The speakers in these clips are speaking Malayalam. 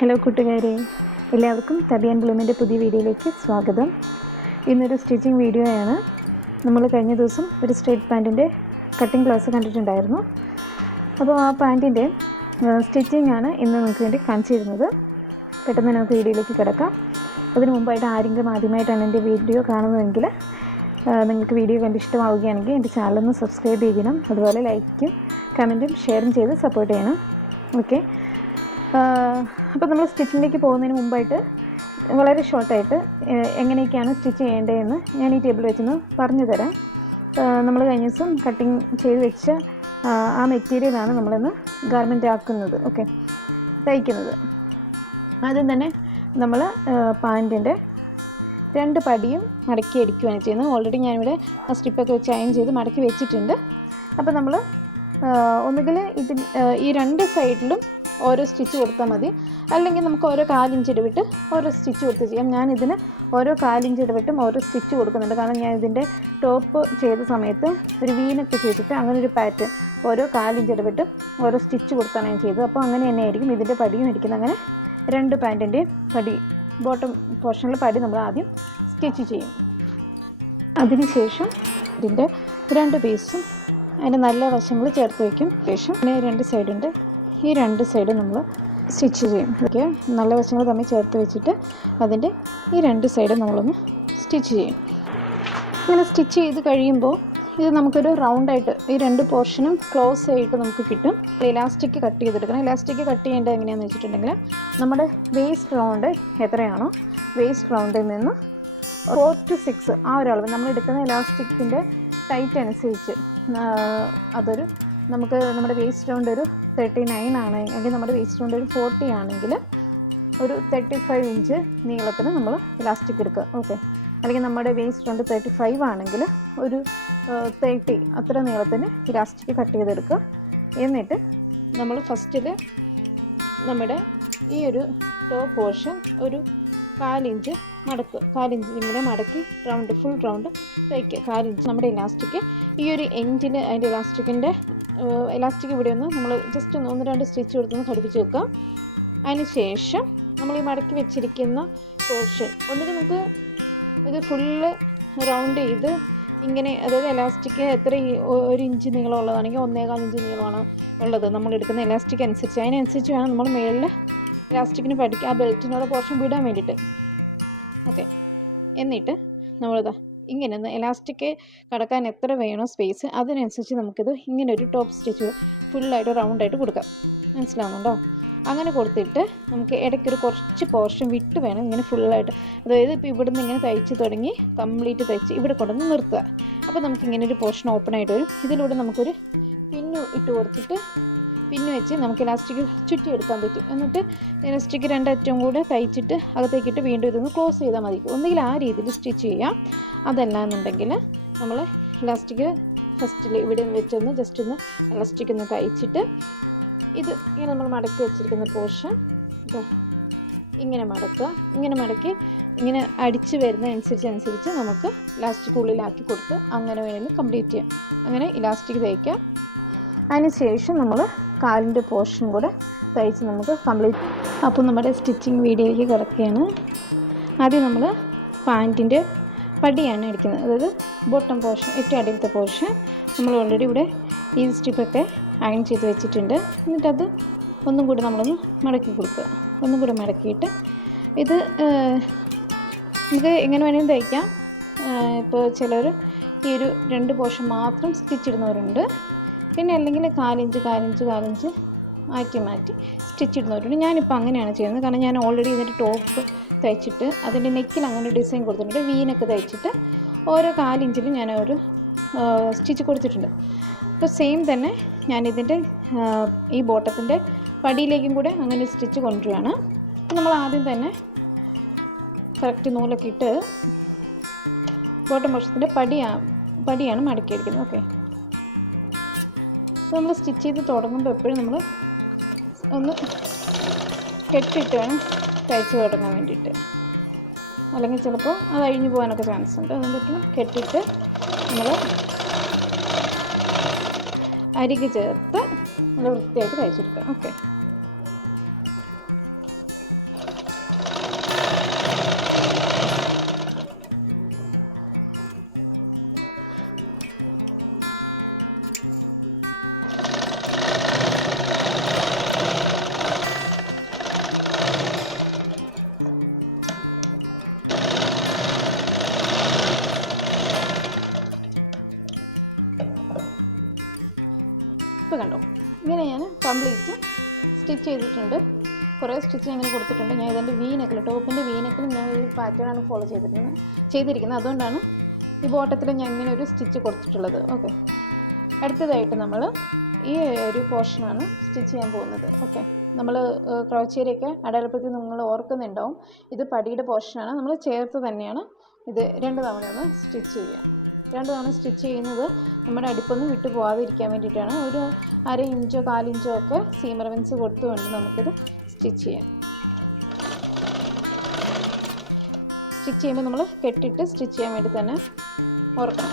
ഹലോ കൂട്ടുകാരെ, എല്ലാവർക്കും തബിയാൻ ബ്ലൂമിൻ്റെ പുതിയ വീഡിയോയിലേക്ക് സ്വാഗതം. ഇന്നൊരു സ്റ്റിച്ചിങ് വീഡിയോയാണ്. നമ്മൾ കഴിഞ്ഞ ദിവസം ഒരു സ്ട്രേറ്റ് പാൻറ്റിൻ്റെ കട്ടിങ് ക്ലാസ് കണ്ടിട്ടുണ്ടായിരുന്നു. അപ്പോൾ ആ പാൻറ്റിൻ്റെ സ്റ്റിച്ചിങ് ആണ് ഇന്ന് നിങ്ങൾക്ക് വേണ്ടി കാണിച്ചു തരുന്നത്. പെട്ടെന്ന് നമുക്ക് വീഡിയോയിലേക്ക് കിടക്കാം. അതിന് മുമ്പായിട്ട് ആരെങ്കിലും ആദ്യമായിട്ടാണ് എൻ്റെ വീഡിയോ കാണുന്നതെങ്കിൽ നിങ്ങൾക്ക് വീഡിയോ കണ്ട് ഇഷ്ടമാവുകയാണെങ്കിൽ എൻ്റെ ചാനലൊന്ന് സബ്സ്ക്രൈബ് ചെയ്യണം. അതുപോലെ ലൈക്കും കമൻറ്റും ഷെയറും ചെയ്ത് സപ്പോർട്ട് ചെയ്യണം. ഓക്കെ, അപ്പോൾ നമ്മൾ സ്റ്റിച്ചിങ്ങിലേക്ക് പോകുന്നതിന് മുമ്പായിട്ട് വളരെ ഷോർട്ടായിട്ട് എങ്ങനെയൊക്കെയാണ് സ്റ്റിച്ച് ചെയ്യേണ്ടതെന്ന് ഞാൻ ഈ ടേബിൾ വെച്ചൊന്ന് പറഞ്ഞു തരാം. നമ്മൾ കഴിഞ്ഞ ദിവസം കട്ടിങ് ചെയ്ത് വെച്ച ആ മെറ്റീരിയലാണ് നമ്മളിന്ന് ഗാർമെൻ്റ് ആക്കുന്നത്, ഓക്കെ, തയ്ക്കുന്നത്. ആദ്യം തന്നെ നമ്മൾ പാൻറ്റിൻ്റെ രണ്ട് പടിയും മടക്കി അടിക്കുകയാണ് ചെയ്യുന്നത്. ഓൾറെഡി ഞാനിവിടെ ആ സ്റ്റിപ്പൊക്കെ വെച്ച് അയൺ ചെയ്ത് മടക്കി വെച്ചിട്ടുണ്ട്. അപ്പോൾ നമ്മൾ ഒന്നുകിൽ ഈ രണ്ട് സൈഡിലും ഓരോ സ്റ്റിച്ച് കൊടുത്താൽ മതി, അല്ലെങ്കിൽ നമുക്ക് ഓരോ 1/4 ഇഞ്ച് ഇടവിട്ട് ഓരോ സ്റ്റിച്ച് കൊടുത്ത് ചെയ്യാം. ഞാനിതിന് ഓരോ 1/4 ഇഞ്ച് ഇടവിട്ടും ഓരോ സ്റ്റിച്ച് കൊടുക്കുന്നുണ്ട്. കാരണം ഞാൻ ഇതിൻ്റെ ടോപ്പ് ചെയ്ത സമയത്ത് ഒരു വീനൊക്കെ ചെയ്തിട്ട് അങ്ങനെ ഒരു പാറ്റേൺ ഓരോ 1/4 ഇഞ്ച് ഇടവിട്ടും ഓരോ സ്റ്റിച്ച് കൊടുത്താണ് ഞാൻ ചെയ്തത്. അപ്പോൾ അങ്ങനെ തന്നെ ആയിരിക്കും ഇതിൻ്റെ പടിയും ഇരിക്കുന്നത്. അങ്ങനെ രണ്ട് പാൻറ്റിൻ്റെയും പടി, ബോട്ടം പോർഷനിൽ പടി നമ്മൾ ആദ്യം സ്റ്റിച്ച് ചെയ്യും. അതിനുശേഷം ഇതിൻ്റെ രണ്ട് പീസും അതിൻ്റെ നല്ല വശങ്ങൾ ചേർത്ത് വയ്ക്കും. ശേഷം രണ്ട് സൈഡുണ്ട്, ഈ രണ്ട് സൈഡും നമ്മൾ സ്റ്റിച്ച് ചെയ്യും. ഓക്കെ, നല്ല വശങ്ങൾ തമ്മിൽ ചേർത്ത് വെച്ചിട്ട് അതിൻ്റെ ഈ രണ്ട് സൈഡും നമ്മളൊന്ന് സ്റ്റിച്ച് ചെയ്യും. ഇങ്ങനെ സ്റ്റിച്ച് ചെയ്ത് കഴിയുമ്പോൾ ഇത് നമുക്കൊരു റൗണ്ടായിട്ട് ഈ രണ്ട് പോർഷനും ക്ലോസ് ആയിട്ട് നമുക്ക് കിട്ടും. ഇലാസ്റ്റിക് കട്ട് ചെയ്തെടുക്കണം. ഇലാസ്റ്റിക് കട്ട് ചെയ്യേണ്ടത് എങ്ങനെയാണെന്ന് വെച്ചിട്ടുണ്ടെങ്കിൽ നമ്മുടെ വേസ്റ്റ് റൗണ്ട് എത്രയാണോ, വേസ്റ്റ് റൗണ്ടിൽ നിന്ന് 4 to 6 ആ ഒരളവ് നമ്മൾ എടുക്കുന്ന ഇലാസ്റ്റിക്കിൻ്റെ ടൈറ്റ് അനുസരിച്ച് അതൊരു നമുക്ക് നമ്മുടെ വേസ്റ്റ് റൗണ്ട് ഒരു 39 ആണ്, അല്ലെങ്കിൽ നമ്മുടെ വേസ്റ്റ് റൗണ്ട് ഒരു 40 ആണെങ്കിൽ ഒരു 35 ഇഞ്ച് നീളത്തിന് നമ്മൾ ഇലാസ്റ്റിക് എടുക്കുക. ഓക്കെ, അല്ലെങ്കിൽ നമ്മുടെ വേസ്റ്റ് റൗണ്ട് 35 ആണെങ്കിൽ ഒരു 30 അത്ര നീളത്തിന് ഇലാസ്റ്റിക് കട്ട് ചെയ്തെടുക്കുക. എന്നിട്ട് നമ്മൾ ഫസ്റ്റിൽ നമ്മുടെ ഈ ഒരു ടോപ്പ് പോർഷൻ ഒരു 1/4 ഇഞ്ച് മടക്കുക. 1/4 ഇഞ്ച് ഇങ്ങനെ മടക്കി റൗണ്ട് ഫുൾ റൗണ്ട് തയ്ക്കുക. 1/4 ഇഞ്ച് നമ്മുടെ ഇലാസ്റ്റിക് ഈ ഒരു എൻഡിൽ അതിൻ്റെ ഇലാസ്റ്റിക് ഇവിടെ ഒന്ന് നമ്മൾ ജസ്റ്റ് 1-2 സ്റ്റിച്ച് കൊടുത്തൊന്ന് ഘടിപ്പിച്ച് വെക്കുക. അതിന് ശേഷം നമ്മൾ ഈ മടക്കി വെച്ചിരിക്കുന്ന പോർഷൻ ഒന്നിട്ട് നമുക്ക് ഇത് ഫുള്ള് റൗണ്ട് ചെയ്ത് ഇങ്ങനെ, അതായത് ഇലാസ്റ്റിക് എത്ര 1 ഇഞ്ച് നീളമുള്ളതാണെങ്കിൽ 1.25 ഇഞ്ച് നീളമാണ് ഉള്ളത് നമ്മൾ എടുക്കുന്ന ഇലാസ്റ്റിക് അനുസരിച്ച്, അതിനനുസരിച്ച് വേണം നമ്മൾ മേളിൽ ഇലാസ്റ്റിക്കിന് പഠിക്കുക ആ ബെൽറ്റിനുള്ള പോർഷൻ വിടാൻ വേണ്ടിയിട്ട്. ഓക്കെ, എന്നിട്ട് നമ്മളിതാ ഇങ്ങനെ ഒന്ന് ഇലാസ്റ്റിക് കടക്കാൻ എത്ര വേണോ സ്പേസ് അതിനനുസരിച്ച് നമുക്കിത് ഇങ്ങനെ ഒരു ടോപ്പ് സ്റ്റിച്ച് ഫുള്ളായിട്ട് റൗണ്ടായിട്ട് കൊടുക്കാം. മനസ്സിലാവുന്നുണ്ടോ? അങ്ങനെ കൊടുത്തിട്ട് നമുക്ക് ഇടയ്ക്കൊരു കുറച്ച് പോർഷൻ വിട്ട് വേണം ഇങ്ങനെ ഫുള്ളായിട്ട്, അതായത് ഇപ്പോൾ ഇവിടുന്ന് ഇങ്ങനെ തയ്ച്ച് തുടങ്ങി കംപ്ലീറ്റ് തയ്ച്ച് ഇവിടെ കൊണ്ടുവന്ന് നിർത്തുക. അപ്പോൾ നമുക്കിങ്ങനെ ഒരു പോർഷൻ ഓപ്പൺ ആയിട്ട് വരും. ഇതിലൂടെ നമുക്കൊരു പിന്നു ഇട്ട് കൊടുത്തിട്ട് പിന്ന് വെച്ച് നമുക്ക് ഇലാസ്റ്റിക് ചുറ്റിയെടുക്കാൻ പറ്റും. എന്നിട്ട് ഇലാസ്റ്റിക് രണ്ടറ്റവും കൂടെ തയ്ച്ചിട്ട് അകത്തേക്കിട്ട് വീണ്ടും ഇതൊന്ന് ക്ലോസ് ചെയ്താൽ മതി. ഒന്നുകിൽ ആ രീതിയിൽ സ്റ്റിച്ച് ചെയ്യാം, അതല്ല എന്നുണ്ടെങ്കിൽ നമ്മൾ ഇലാസ്റ്റിക് ഫസ്റ്റിൽ ഇവിടെ വെച്ചൊന്ന് ജസ്റ്റ് ഒന്ന് ഇലാസ്റ്റിക് ഒന്ന് തയ്ച്ചിട്ട് ഇത് ഇങ്ങനെ നമ്മൾ മടക്കി വെച്ചിരിക്കുന്ന പോർഷൻ ഇങ്ങനെ മടക്കുക. ഇങ്ങനെ മടക്കി ഇങ്ങനെ അടിച്ച് വരുന്നതനുസരിച്ച് നമുക്ക് ഇലാസ്റ്റിക് ഉള്ളിലാക്കി കൊടുത്ത് അങ്ങനെ വേണമെങ്കിൽ കംപ്ലീറ്റ് ചെയ്യാം. അങ്ങനെ ഇലാസ്റ്റിക് തയ്ക്കാം. അതിന് ശേഷം നമ്മൾ കാലിൻ്റെ പോർഷൻ കൂടെ തയ്ച്ച് നമുക്ക് കംപ്ലീറ്റ്. അപ്പോൾ നമ്മുടെ സ്റ്റിച്ചിങ് വീഡിയോയിലേക്ക് കിടക്കുകയാണ്. ആദ്യം നമ്മൾ പാൻറ്റിൻ്റെ പടിയാണ് അടിക്കുന്നത്, അതായത് ബോട്ടം പോർഷൻ, ഏറ്റവും അടിയിലത്തെ പോർഷൻ. നമ്മൾ ഓൾറെഡി ഇവിടെ ഈ സ്റ്റിപ്പൊക്കെ അയൺ ചെയ്ത് വെച്ചിട്ടുണ്ട്. എന്നിട്ടത് ഒന്നും കൂടി നമ്മളൊന്ന് മടക്കി കൊടുക്കുക. ഒന്നും കൂടി മടക്കിയിട്ട് ഇത് നമുക്ക് എങ്ങനെ വേണമെങ്കിലും തയ്ക്കാം. ഇപ്പോൾ ചിലർ ഈ ഒരു 2 പോർഷൻ മാത്രം സ്റ്റിച്ച് ഇടുന്നവരുണ്ട്. പിന്നെ അല്ലെങ്കിൽ 1/4 ഇഞ്ച് മാറ്റി സ്റ്റിച്ച് ഇടുന്നവരുണ്ട്. ഞാനിപ്പോൾ അങ്ങനെയാണ് ചെയ്യുന്നത്. കാരണം ഞാൻ ഓൾറെഡി ഇതിൻ്റെ ടോപ്പ് തയ്ച്ചിട്ട് അതിൻ്റെ നെക്കിൽ അങ്ങനെ ഡിസൈൻ കൊടുത്തിട്ടുണ്ട്. വീനൊക്കെ തയ്ച്ചിട്ട് ഓരോ 1/4 ഇഞ്ചിലും ഞാൻ ഒരു സ്റ്റിച്ച് കൊടുത്തിട്ടുണ്ട്. അപ്പോൾ സെയിം തന്നെ ഞാനിതിൻ്റെ ഈ ബോട്ടത്തിൻ്റെ പടിയിലേക്കും കൂടെ അങ്ങനെ സ്റ്റിച്ച് കൊണ്ടുവരികയാണ്. നമ്മൾ ആദ്യം തന്നെ കറക്റ്റ് നൂലൊക്കെ ഇട്ട് ബോട്ടം പോർഷത്തിൻ്റെ പടിയാണ് മടക്കിയെടുക്കുന്നത്. ഓക്കെ, അപ്പോൾ നമ്മൾ സ്റ്റിച്ച് ചെയ്ത് തുടങ്ങുമ്പോൾ എപ്പോഴും നമ്മൾ ഒന്ന് കെട്ടിട്ട് വേണം തയ്ച്ച് തുടങ്ങാൻ വേണ്ടിയിട്ട്, അല്ലെങ്കിൽ ചിലപ്പോൾ അത് അഴിഞ്ഞു പോകാനൊക്കെ ചാൻസ് ഉണ്ട്. അതുകൊണ്ടിട്ട് കെട്ടിട്ട് നമ്മൾ അരികെ ചേർത്ത് നല്ല വൃത്തിയായിട്ട് തയ്ച്ചെടുക്കാം. ഓക്കെ, സ്റ്റിച്ച് ചെയ്തിട്ടുണ്ട്. കുറേ സ്റ്റിച്ച് ഇങ്ങനെ കൊടുത്തിട്ടുണ്ട്. ഞാൻ ഇതിൻ്റെ വീനെക്കിൽ, ടോപ്പിൻ്റെ വീനെക്കിൽ ഞാൻ ഒരു പാറ്റേണാണ് ഫോളോ ചെയ്തിരിക്കുന്നത്. അതുകൊണ്ടാണ് ഈ ബോട്ടത്തിൽ ഞാൻ ഇങ്ങനെ ഒരു സ്റ്റിച്ച് കൊടുത്തിട്ടുള്ളത്. ഓക്കെ, അടുത്തതായിട്ട് നമ്മൾ ഈ ഒരു പോർഷനാണ് സ്റ്റിച്ച് ചെയ്യാൻ പോകുന്നത്. ഓക്കെ, നമ്മൾ ക്രോച്ചേരിയൊക്കെ അടയാളപ്പെടുത്തി നിങ്ങൾ ഓർക്കുന്നുണ്ടാവും. ഇത് പടിയുടെ പോർഷനാണ്. നമ്മൾ ചേർത്ത് തന്നെയാണ് ഇത് 2 തവണ ഒന്ന് സ്റ്റിച്ച് ചെയ്യുക. 2 തവണ സ്റ്റിച്ച് ചെയ്യുന്നത് നമ്മുടെ അടുപ്പൊന്നും വിട്ടു പോകാതിരിക്കാൻ വേണ്ടിയിട്ടാണ്. ഒരു 1/2 ഇഞ്ചോ 1/4 ഇഞ്ചോ ഒക്കെ സീം അലവൻസ് കൊടുത്തുകൊണ്ട് നമുക്കിത് സ്റ്റിച്ച് ചെയ്യാം. സ്റ്റിച്ച് ചെയ്യുമ്പോൾ നമ്മൾ കെട്ടിട്ട് സ്റ്റിച്ച് ചെയ്യാൻ വേണ്ടി തന്നെ ഓർക്കണം.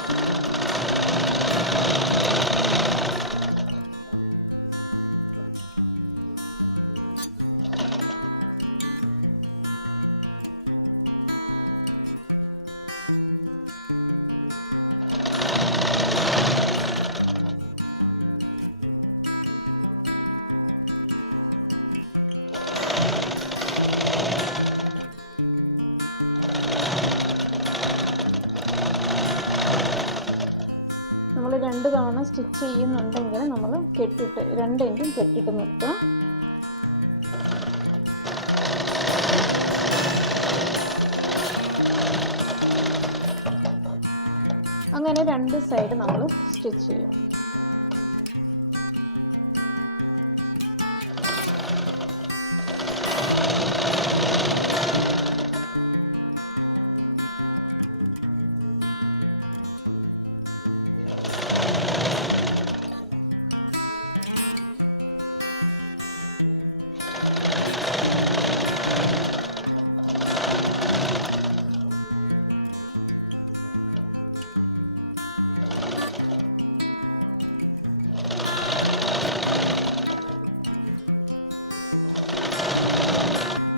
നമ്മൾ 2 തവണ സ്റ്റിച്ച് ചെയ്യുന്നുണ്ടെങ്കിൽ നമ്മൾ കെട്ടിട്ട് 2 എൻഡും കെട്ടിട്ട് നിർത്തുക. അങ്ങനെ 2 സൈഡ് നമ്മൾ സ്റ്റിച്ച് ചെയ്യും.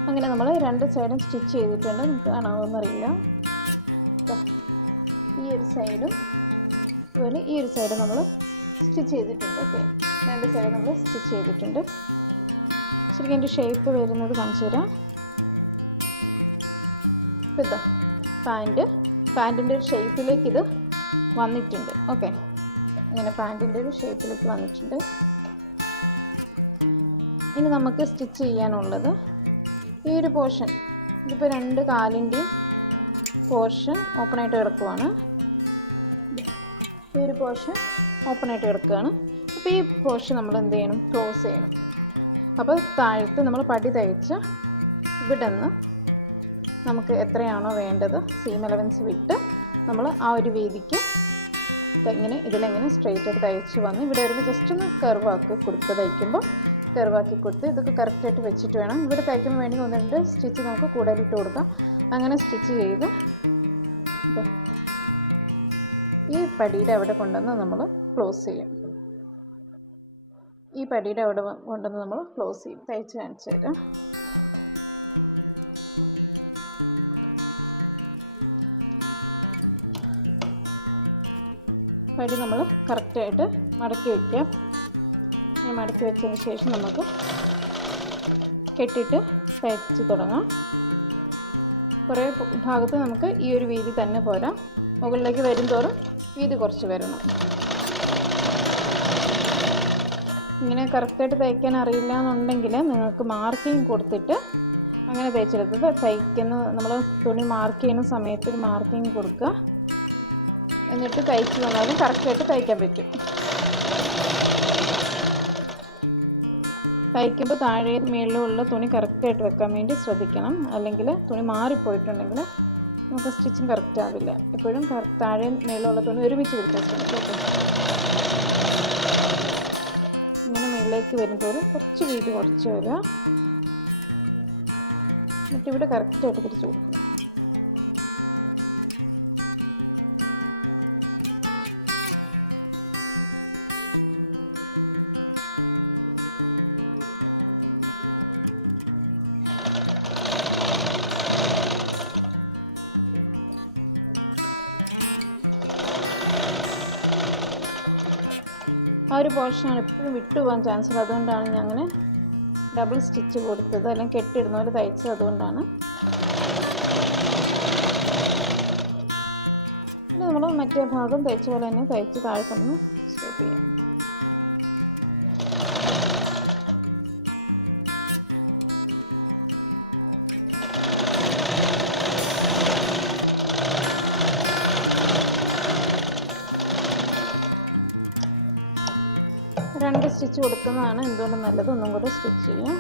അങ്ങനെ നമ്മൾ 2 സൈഡും സ്റ്റിച്ച് ചെയ്തിട്ടുണ്ട്. നമുക്ക് കാണാവുന്നറിയില്ല. ഈ ഒരു സൈഡും അതുപോലെ ഈ ഒരു സൈഡും നമ്മൾ സ്റ്റിച്ച് ചെയ്തിട്ടുണ്ട്. ഓക്കെ, 2 സൈഡും നമ്മൾ സ്റ്റിച്ച് ചെയ്തിട്ടുണ്ട്. ശരിക്കും എൻ്റെ ഷേപ്പ് വരുന്നത് കാണിച്ചു തരാം. ഇപ്പോൾ ഇതാ പാൻറ്റിൻ്റെ ഒരു ഷേപ്പിലേക്ക് ഇത് വന്നിട്ടുണ്ട്. ഓക്കെ, ഇങ്ങനെ പാൻറ്റിൻ്റെ ഒരു ഷേപ്പിലേക്ക് വന്നിട്ടുണ്ട്. ഇനി നമുക്ക് സ്റ്റിച്ച് ചെയ്യാനുള്ളത് ഈ ഒരു പോർഷൻ. ഇതിപ്പോൾ 2 കാലിൻ്റെയും പോർഷൻ ഓപ്പണായിട്ട് കിടക്കുവാണ്. ഈ ഒരു പോർഷൻ ഓപ്പണായിട്ട് കിടക്കുകയാണ്. അപ്പോൾ ഈ പോർഷൻ നമ്മൾ എന്ത് ചെയ്യണം? ക്ലോസ് ചെയ്യണം. അപ്പോൾ താഴത്ത് നമ്മൾ പടി തയ്ച്ച് ഇവിടെ നിന്ന് നമുക്ക് എത്രയാണോ വേണ്ടത് സീം അലവൻസ് വിട്ട് നമ്മൾ ആ ഒരു വീതിക്ക് ഇങ്ങനെ ഇതിലെങ്ങനെ സ്ട്രെയിറ്റ് ആയിട്ട് തയ്ച്ച് വന്ന് ഇവിടെ വരുമ്പോൾ ജസ്റ്റ് ഒന്ന് കർവാക്കി കൊടുത്ത് തയ്ക്കുമ്പോൾ കർവാക്കി കൊടുത്ത് ഇതൊക്കെ കറക്റ്റായിട്ട് വെച്ചിട്ട് വേണം. ഇവിടെ തയ്ക്കുമ്പോൾ വേണ്ടി 1-2 സ്റ്റിച്ച് നമുക്ക് കൂടുതലിട്ട് കൊടുക്കാം. അങ്ങനെ സ്റ്റിച്ച് ചെയ്ത് ഈ പടിയുടെ അവിടെ കൊണ്ടുവന്ന് നമ്മൾ ക്ലോസ് ചെയ്യും. ഈ പടിയുടെ അവിടെ കൊണ്ടുവന്ന് നമ്മൾ ക്ലോസ് ചെയ്യും. തയ്ച്ച് കാണിച്ചു തരാം. പടി നമ്മൾ കറക്റ്റായിട്ട് മടക്കി വയ്ക്കാം. ഈ മടക്കി വെച്ചതിന് ശേഷം നമുക്ക് കെട്ടിയിട്ട് തയ്ച്ച് തുടങ്ങാം. കുറേ ഭാഗത്ത് നമുക്ക് ഈ ഒരു വീതി തന്നെ പോരാ. മുകളിലേക്ക് വരും തോറും വീതി കുറച്ച് വരണം. ഇങ്ങനെ കറക്റ്റായിട്ട് തയ്ക്കാൻ അറിയില്ല എന്നുണ്ടെങ്കിൽ നിങ്ങൾക്ക് മാർക്കിങ് കൊടുത്തിട്ട് അങ്ങനെ തയ്ച്ചെടുത്തത് നമ്മൾ തുണി മാർക്ക് ചെയ്യുന്ന സമയത്ത് ഒരു മാർക്കിങ് കൊടുക്കുക. എന്നിട്ട് തയ്ച്ച് തന്നാലും കറക്റ്റായിട്ട് തയ്ക്കാൻ പറ്റും. തയ്ക്കുമ്പോൾ താഴെ മേളിലുള്ള തുണി കറക്റ്റായിട്ട് വെക്കാൻ വേണ്ടി ശ്രദ്ധിക്കണം. അല്ലെങ്കിൽ തുണി മാറിപ്പോയിട്ടുണ്ടെങ്കിൽ നമുക്ക് സ്റ്റിച്ചിങ് കറക്റ്റ് ആവില്ല. എപ്പോഴും താഴെ മേളിലുള്ള തുണി ഒരുമിച്ച് വെക്കാൻ ശ്രമിക്കും. ഇങ്ങനെ മേളിലേക്ക് വരുമ്പോഴും കുറച്ച് വീതി കുറച്ച് വരിക. എന്നിട്ട് ഇവിടെ കറക്റ്റായിട്ട് പിടിച്ച് കൊടുക്കണം. ആ ഒരു പോർഷനാണ് എപ്പോഴും വിട്ടുപോകാൻ ചാൻസ് ഉള്ളത്. അതുകൊണ്ടാണ് ഞാൻ അങ്ങനെ ഡബിൾ സ്റ്റിച്ച് കൊടുത്തത്, അല്ലെങ്കിൽ കെട്ടിടുന്ന പോലെ തയ്ച്ചത്. അതുകൊണ്ടാണ് പിന്നെ നമ്മൾ മറ്റേ ഭാഗം തയ്ച്ച പോലെ തന്നെ തയ്ച്ച് താഴ്ത്തൊന്ന് സ്റ്റോപ്പ് ചെയ്യാം. സ്റ്റിച്ച് കൊടുക്കുന്നതാണ് എന്തുകൊണ്ടും നല്ലത്. ഒന്നും കൂടെ സ്റ്റിച്ച് ചെയ്യാം.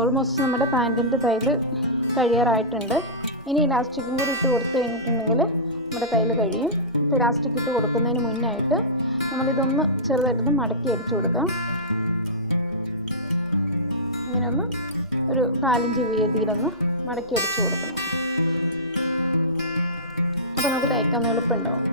ഓൾമോസ്റ്റ് നമ്മുടെ പാൻറ്റിൻ്റെ തയ്യൽ കഴിയാറായിട്ടുണ്ട്. ഇനി ഇലാസ്റ്റിക്കും കൂടി ഇട്ട് കൊടുത്തു കഴിഞ്ഞിട്ടുണ്ടെങ്കിൽ നമ്മുടെ തയ്യൽ കഴിയും. ഇപ്പോൾ ഇലാസ്റ്റിക് ഇട്ട് കൊടുക്കുന്നതിന് മുന്നായിട്ട് നമ്മളിതൊന്ന് ചെറുതായിട്ടൊന്ന് മടക്കി അടിച്ചു കൊടുക്കാം. ഇങ്ങനെ ഒന്ന് ഒരു 4 ഇഞ്ച് വീതിയിലൊന്ന് മടക്കി അടിച്ചു കൊടുക്കണം. അപ്പോൾ നമുക്ക് തയ്ക്കാൻ എളുപ്പമുണ്ടാവും.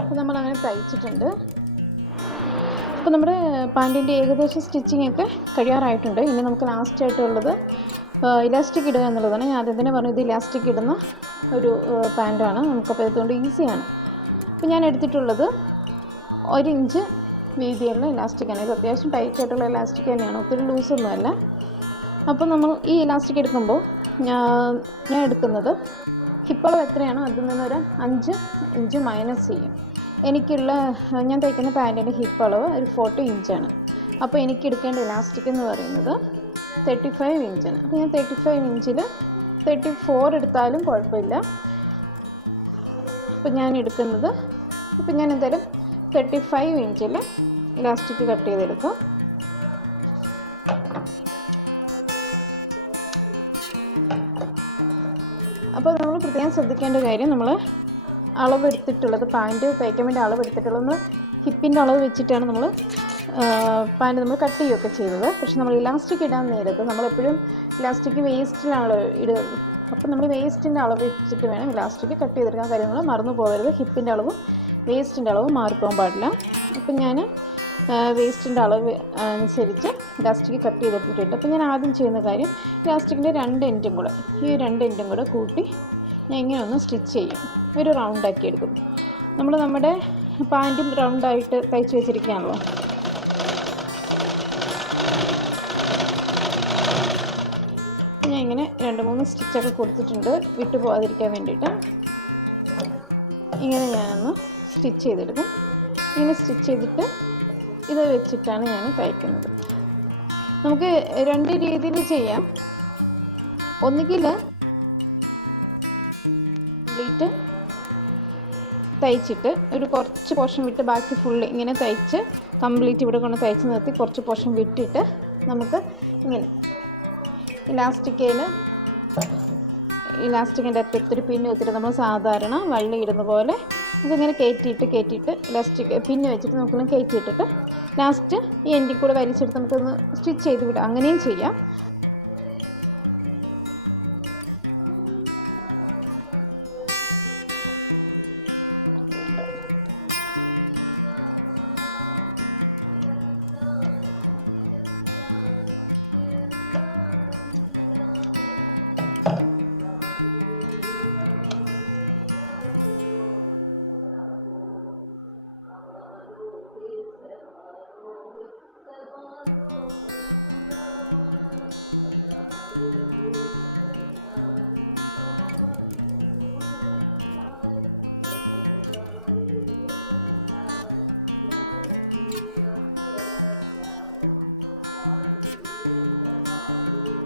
അപ്പോൾ നമ്മളങ്ങനെ തയ്ച്ചിട്ടുണ്ട്. അപ്പോൾ നമ്മുടെ പാൻറ്റിൻ്റെ ഏകദേശം സ്റ്റിച്ചിങ് ഒക്കെ കഴിയാറായിട്ടുണ്ട്. ഇനി നമുക്ക് ലാസ്റ്റ് ആയിട്ടുള്ളത് ഇലാസ്റ്റിക് ഇടുക എന്നുള്ളതാണ്. ഞാൻ ആദ്യം തന്നെ പറഞ്ഞു ഇത് ഇലാസ്റ്റിക് ഇടുന്ന ഒരു പാൻറ്റാണ്. നമുക്കപ്പോൾ ഇതുകൊണ്ട് ഈസിയാണ്. അപ്പോൾ ഞാൻ എടുത്തിട്ടുള്ളത് 1 ഇഞ്ച് വീതിയുള്ള ഇലാസ്റ്റിക്കാണ്. ഇത് അത്യാവശ്യം ടൈറ്റ് ആയിട്ടുള്ള ഇലാസ്റ്റിക് തന്നെയാണ്, ഒത്തിരി ലൂസൊന്നുമല്ല. അപ്പോൾ നമ്മൾ ഈ ഇലാസ്റ്റിക് എടുക്കുമ്പോൾ ഞാൻ എടുക്കുന്നത് ഹിപ്പളവ് എത്രയാണോ അതിൽ നിന്നൊരു 5 ഇഞ്ച് മൈനസ് ചെയ്യും. ഞാൻ തയ്ക്കുന്ന പാൻറ്റിൻ്റെ ഹിപ്പ് അളവ് ഒരു 40 ഇഞ്ചാണ്. അപ്പോൾ എനിക്ക് എടുക്കേണ്ട ഇലാസ്റ്റിക് എന്ന് പറയുന്നത് 35 ഇഞ്ചാണ്. അപ്പോൾ ഞാൻ 35 ഇഞ്ചിൽ 34 എടുത്താലും കുഴപ്പമില്ല. അപ്പോൾ ഞാൻ എന്തായാലും 35 ഇഞ്ചിൽ ഇലാസ്റ്റിക് കട്ട് ചെയ്തെടുക്കും. അപ്പോൾ നമ്മൾ പ്രത്യേകം ശ്രദ്ധിക്കേണ്ട കാര്യം, നമ്മൾ അളവെടുത്തിട്ടുള്ളത് പാൻറ്റ് തയ്ക്കാൻ വേണ്ടി അളവെടുത്തിട്ടുള്ളത് നമ്മൾ ഹിപ്പിൻ്റെ അളവ് വെച്ചിട്ടാണ് നമ്മൾ പാൻറ്റ് നമ്മൾ കട്ട് ചെയ്യുകയൊക്കെ ചെയ്തത്. പക്ഷെ നമ്മൾ ഇലാസ്റ്റിക് ഇടാൻ നേരത്ത് നമ്മളെപ്പോഴും ഇലാസ്റ്റിക് വേസ്റ്റിലാണല്ലോ ഇടുക. അപ്പോൾ നമ്മൾ വേസ്റ്റിൻ്റെ അളവ് വെച്ചിട്ട് വേണം ഇലാസ്റ്റിക് കട്ട് ചെയ്തെടുക്കാൻ. കാര്യങ്ങൾ മറന്നു പോകരുത്. ഹിപ്പിൻ്റെ അളവും വേസ്റ്റിൻ്റെ അളവും മാറിപ്പോകാൻ പാടില്ല. അപ്പം ഞാൻ വേസ്റ്റിൻ്റെ അളവ് അനുസരിച്ച് ഇലാസ്റ്റിക് കട്ട് ചെയ്തെടുത്തിട്ടുണ്ട്. അപ്പോൾ ഞാൻ ആദ്യം ചെയ്യുന്ന കാര്യം ഇലാസ്റ്റിക്കിൻ്റെ 2 എൻഡും കൂടെ ഈ 2 എൻഡും കൂടെ കൂട്ടി ഞാൻ ഇങ്ങനെ ഒന്ന് സ്റ്റിച്ച് ചെയ്യും. ഒരു റൗണ്ടാക്കി എടുക്കും. നമ്മുടെ പാൻറ്റും റൗണ്ടായിട്ട് തയ്ച്ച് വെച്ചിരിക്കുകയാണല്ലോ. ഞാൻ ഇങ്ങനെ 2-3 സ്റ്റിച്ചൊക്കെ കൊടുത്തിട്ടുണ്ട് വിട്ടു പോകാതിരിക്കാൻ വേണ്ടിയിട്ട്. ഇങ്ങനെ ഞാനൊന്ന് സ്റ്റിച്ച് ചെയ്തെടുക്കും. ഇങ്ങനെ സ്റ്റിച്ച് ചെയ്തിട്ട് ഇത് വെച്ചിട്ടാണ് ഞാൻ തയ്ക്കുന്നത്. നമുക്ക് 2 രീതിയിൽ ചെയ്യാം. ഒന്നുകിൽ കംപ്ലീറ്റ് തയ്ച്ചിട്ട് ഒരു കുറച്ച് പോർഷൻ വിട്ട് ബാക്കി ഫുള്ള് ഇങ്ങനെ തയ്ച്ച് കംപ്ലീറ്റ് ഇവിടെ കൊണ്ട് തയ്ച്ച് നിർത്തി കുറച്ച് പോർഷൻ വിട്ടിട്ട് നമുക്ക് ഇങ്ങനെ ഇലാസ്റ്റിക്കിൻ്റെ അറ്റത്തൊരു പിന്ന് വെച്ചിട്ട് നമ്മൾ സാധാരണ വള്ളി ഇടുന്ന പോലെ നമുക്കിങ്ങനെ കയറ്റിയിട്ട് ഇലാസ്റ്റിക് പിന്ന് വെച്ചിട്ട് നമുക്കൊന്ന് കയറ്റിയിട്ടിട്ട് ലാസ്റ്റ് ഈ എൻഡിൽ കൂടെ വലിച്ചെടുത്ത് നമുക്കൊന്ന് സ്റ്റിച്ച് ചെയ്ത് വിടാം. അങ്ങനെയും ചെയ്യാം.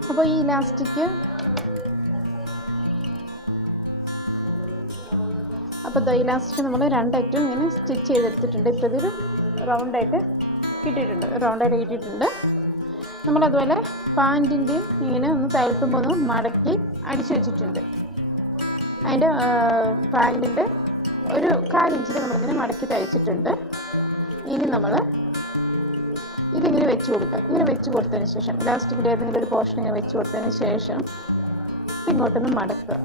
അപ്പോൾ ഈ ഇലാസ്റ്റിക് നമ്മൾ 2 അറ്റവും ഇങ്ങനെ സ്റ്റിച്ച് ചെയ്തെടുത്തിട്ടുണ്ട്. ഇപ്പോൾ ഇതൊരു റൗണ്ടായിട്ട് കിട്ടിയിട്ടുണ്ട്. നമ്മളതുപോലെ പാൻറ്റിൻ്റെ ഇങ്ങനെ ഒന്ന് തയ്യൽത്തുമ്പോൾ ഒന്ന് മടക്കി അടിച്ചു വെച്ചിട്ടുണ്ട്. അതിൻ്റെ പാൻറ്റിൻ്റെ ഒരു 1/4 ഇഞ്ചിൽ നമ്മളിങ്ങനെ മടക്കി തയ്ച്ചിട്ടുണ്ട്. ഇനി നമ്മൾ ഇതിങ്ങനെ വെച്ച് കൊടുക്കുക. ഇങ്ങനെ വെച്ച് കൊടുത്തതിന് ശേഷം ഇലാസ്റ്റിക്കിൻ്റെ ഏതെങ്കിലും ഒരു പോർഷൻ ഇങ്ങനെ വെച്ച് കൊടുത്തതിന് ശേഷം ഇങ്ങോട്ടൊന്ന് മടക്കുക.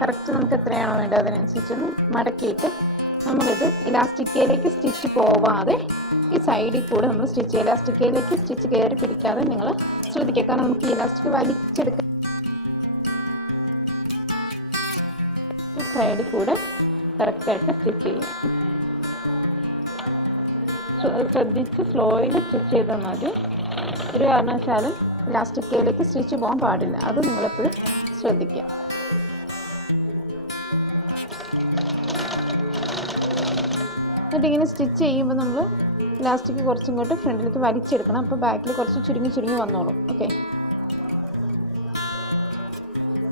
കറക്റ്റ് നമുക്ക് എത്രയാണോ വേണ്ടത് അതിനനുസരിച്ചൊന്ന് മടക്കിയിട്ട് നമ്മളിത് ഇലാസ്റ്റിക്കയിലേക്ക് സ്റ്റിച്ച് പോവാതെ ഈ സൈഡിൽ കൂടെ നമ്മൾ സ്റ്റിച്ച് ചെയ്യുക. ഇലാസ്റ്റിക്കയിലേക്ക് സ്റ്റിച്ച് കയറി പിടിക്കാതെ നിങ്ങൾ ശ്രദ്ധിക്കുക. കാരണം നമുക്ക് ഈ ഇലാസ്റ്റിക് വലിച്ചെടുക്കാൻ സൈഡിൽ കൂടെ കറക്റ്റായിട്ട് സ്റ്റിച്ച് ചെയ്യാം. ശ്രദ്ധിച്ച് സ്ലോയിൽ സ്റ്റിച്ച് ചെയ്താൽ മതി. ഒരു കാരണവശാലും ഇലാസ്റ്റിക്കയിലേക്ക് സ്റ്റിച്ച് പോകാൻ പാടില്ല. അത് നിങ്ങളെപ്പോഴും ശ്രദ്ധിക്കുക. എന്നിട്ടിങ്ങനെ സ്റ്റിച്ച് ചെയ്യുമ്പോൾ നമ്മൾ ഇലാസ്റ്റിക് കുറച്ചിങ്ങോട്ട് ഫ്രണ്ടിലേക്ക് വലിച്ചെടുക്കണം. അപ്പോൾ ബാക്കിൽ കുറച്ച് ചുരുങ്ങി വന്നോളും. ഓക്കെ,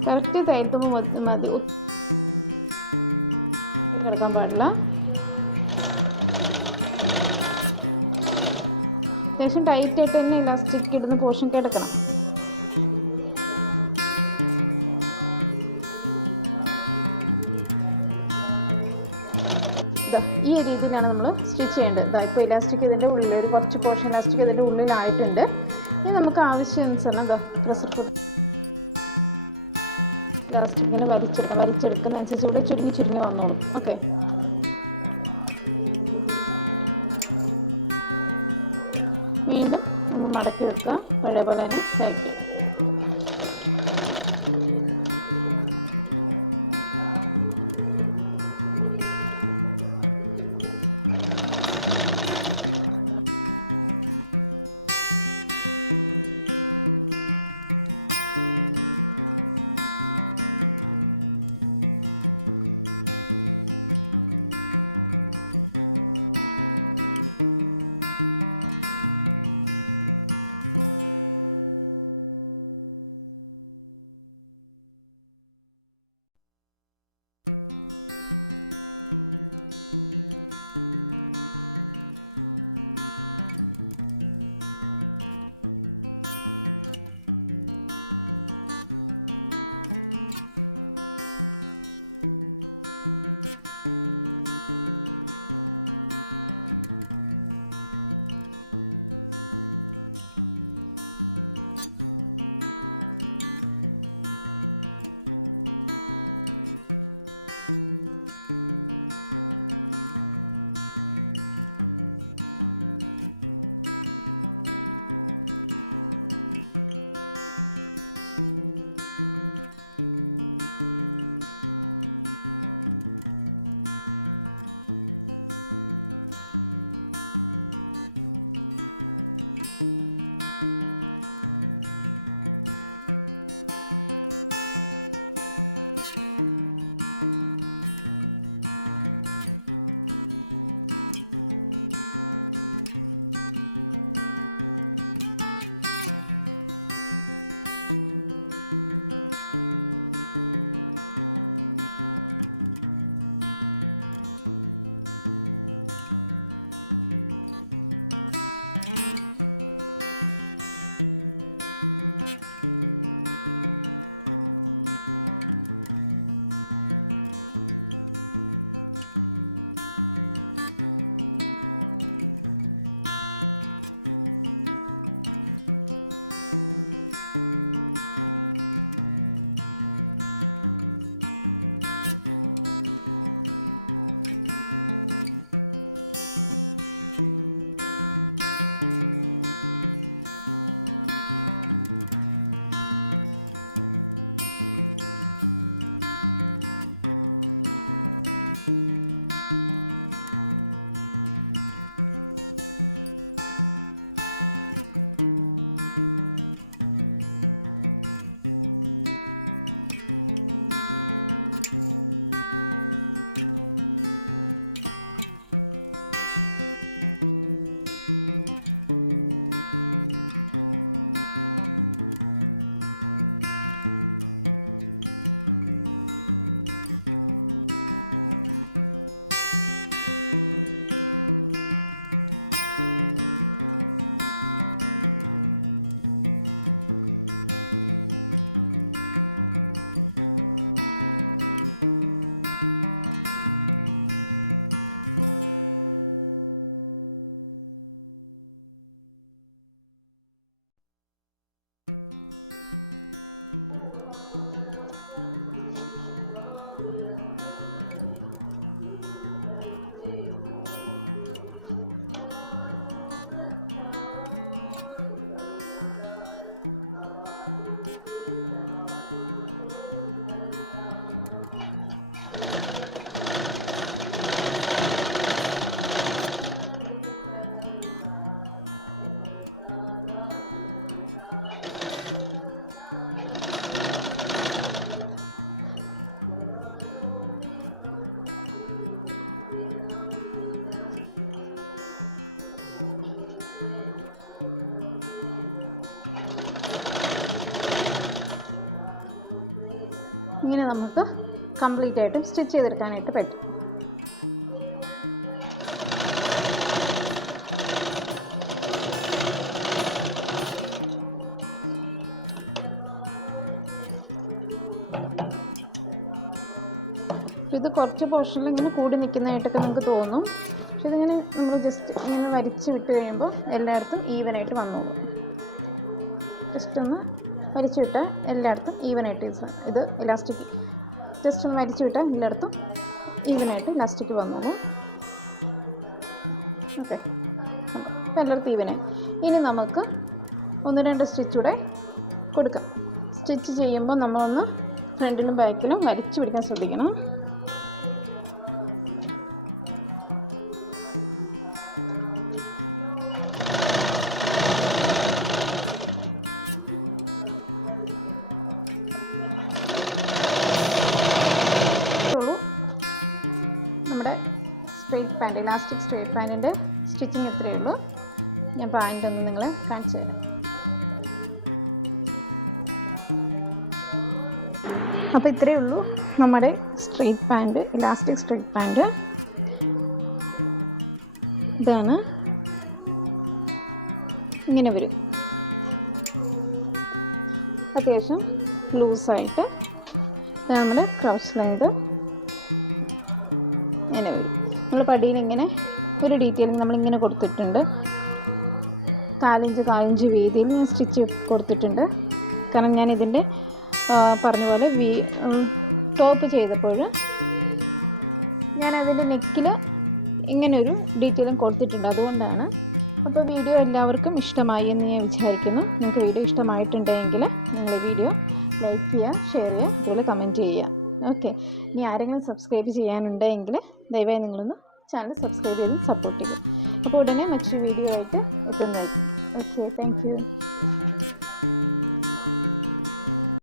കറക്റ്റ് തയ്യൽത്തുമ്പോൾ മതി, കിടക്കാൻ പാടില്ല. അത്യാവശ്യം ടൈറ്റായിട്ട് തന്നെ ഇലാസ്റ്റിക് ഇടുന്ന പോർഷൻ കിടക്കണം. ഇതാ ഈ രീതിയിലാണ് നമ്മൾ സ്റ്റിച്ച് ചെയ്യേണ്ടത്. ഇതാ ഇപ്പോൾ ഇലാസ്റ്റിക് ഇതിൻ്റെ ഉള്ളിൽ ഒരു കുറച്ച് പോർഷൻ ഇലാസ്റ്റിക് ഇതിൻ്റെ ഉള്ളിലായിട്ടുണ്ട്. ഇനി നമുക്ക് ആവശ്യാനുസരണം ഇതാ പ്രഷർ കുക്കർ ഇലാസ്റ്റിക്കിനെ വലിച്ചെടുക്കുന്നതനുസരിച്ച് ഇവിടെ ചുരുങ്ങി വന്നോളും. ഓക്കെ, വീണ്ടും നമ്മൾ മടക്കി വെക്കുക. പഴയ പോലെ തന്നെ തയ്ക്കുക. ഇങ്ങനെ നമുക്ക് കംപ്ലീറ്റ് ആയിട്ടും സ്റ്റിച്ച് ചെയ്തെടുക്കാനായിട്ട് പറ്റും. ഇത് കുറച്ച് പോർഷനിൽ ഇങ്ങനെ കൂടി നിൽക്കുന്നതായിട്ടൊക്കെ നമുക്ക് തോന്നും. പക്ഷെ ഇതിങ്ങനെ നമ്മൾ ജസ്റ്റ് ഇങ്ങനെ വലിച്ച് വിട്ട് കഴിയുമ്പോൾ എല്ലായിടത്തും ഈവനായിട്ട് വന്നോളും. ജസ്റ്റ് ഒന്ന് വലിച്ചു വിട്ടാൽ എല്ലായിടത്തും ഈവനായിട്ട് ഇത് ഇലാസ്റ്റിക് ജസ്റ്റ് ഒന്ന് വലിച്ചു വിട്ടാൽ എല്ലായിടത്തും ഈവനായിട്ട് ഇലാസ്റ്റിക് വന്നോളും. ഓക്കെ, അപ്പോൾ എല്ലായിടത്തും ഈവനായി. ഇനി നമുക്ക് 1-2 സ്റ്റിച്ച് കൂടെ കൊടുക്കാം. സ്റ്റിച്ച് ചെയ്യുമ്പോൾ നമ്മളൊന്ന് ഫ്രണ്ടിലും ബാക്കിലും വലിച്ചു പിടിക്കാൻ ശ്രദ്ധിക്കണം. നമ്മുടെ സ്ട്രെയിറ്റ് പാൻറ്റ്, ഇലാസ്റ്റിക് സ്ട്രെയിറ്റ് പാൻറ്റിൻ്റെ സ്റ്റിച്ചിങ് ഇത്രയേ ഉള്ളൂ. ഞാൻ പാൻറ്റ് ഒന്ന് നിങ്ങളെ കാണിച്ചു തരാം. അപ്പോൾ ഇത്രയേ ഉള്ളൂ നമ്മുടെ straight pant, elastic straight pant. ഇതാണ്, ഇങ്ങനെ വരും. അത്യാവശ്യം ലൂസായിട്ട് നമ്മുടെ ക്രൗച്ച് ലെങ്ത് ഇങ്ങനെ വരും. നമ്മൾ പടിയിൽ ഇങ്ങനെ ഒരു ഡീറ്റെയിലിംഗ് നമ്മളിങ്ങനെ കൊടുത്തിട്ടുണ്ട്. 4 ഇഞ്ച് വീതിയിൽ ഞാൻ സ്റ്റിച്ച് കൊടുത്തിട്ടുണ്ട്. കാരണം ഞാൻ ഇതിൻ്റെ പറഞ്ഞ പോലെ ടോപ്പ് ചെയ്തപ്പോൾ ഞാൻ അതിൻ്റെ നെക്കിൽ ഇങ്ങനൊരു ഡീറ്റെയിലിംഗ് കൊടുത്തിട്ടുണ്ട്, അതുകൊണ്ടാണ്. അപ്പോൾ വീഡിയോ എല്ലാവർക്കും ഇഷ്ടമായി എന്ന് ഞാൻ വിചാരിക്കുന്നു. നിങ്ങൾക്ക് വീഡിയോ ഇഷ്ടമായിട്ടുണ്ടെങ്കിൽ നിങ്ങൾ ഈ വീഡിയോ ലൈക്ക് ചെയ്യുക, ഷെയർ ചെയ്യുക, അതുപോലെ കമൻറ്റ് ചെയ്യുക. ഓക്കെ, ഇനി ആരെങ്കിലും സബ്സ്ക്രൈബ് ചെയ്യാനുണ്ടെങ്കിൽ ദയവായി നിങ്ങളൊന്ന് ചാനൽ സബ്സ്ക്രൈബ് ചെയ്ത് സപ്പോർട്ട് ചെയ്യുക. അപ്പോൾ ഉടനെ മറ്റൊരു വീഡിയോ ആയിട്ട് എത്തുന്നതായിരിക്കും. Okay, thank you.